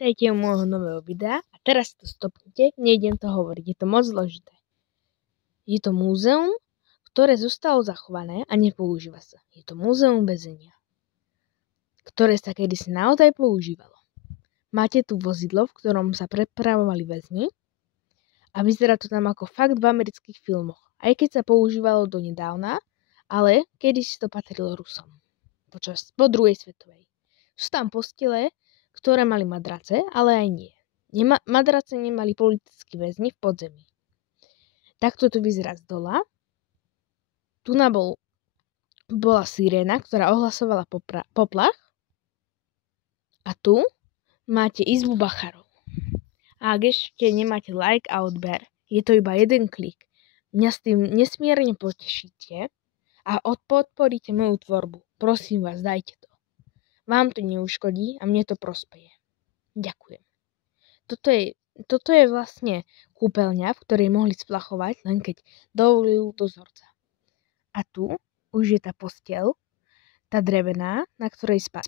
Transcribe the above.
Vítajte u môjho nového videa a teraz to stopnite, nejdem to hovoriť, je to moc zložité. Je to múzeum, ktoré zostalo zachované a nepoužíva sa. Je to múzeum väzenia, ktoré sa kedysi naozaj používalo. Máte tu vozidlo, v ktorom sa prepravovali väzni a vyzerá to tam ako fakt v amerických filmoch, aj keď sa používalo donedávna, ale kedysi to patrilo Rusom po druhej svetovej. Sú tam postele, ktoré mali madrace, ale aj nie. Madrace nemali politickí väzni v podzemí. Takto to vyzerá z dola. Tu bola siréna, ktorá ohlasovala poplach. A tu máte izbu bachárov. A ak ešte nemáte like a odber, je to iba jeden klik. Mňa s tým nesmierne potešíte a podporíte moju tvorbu. Prosím vás, dajte to. Vám to neuškodí a mne to prospeje. Ďakujem. Toto je vlastne kúpeľňa, v ktorej mohli splachovať, len keď dovolil dozorca. A tu už je tá posteľ, tá drevená, na ktorej spal.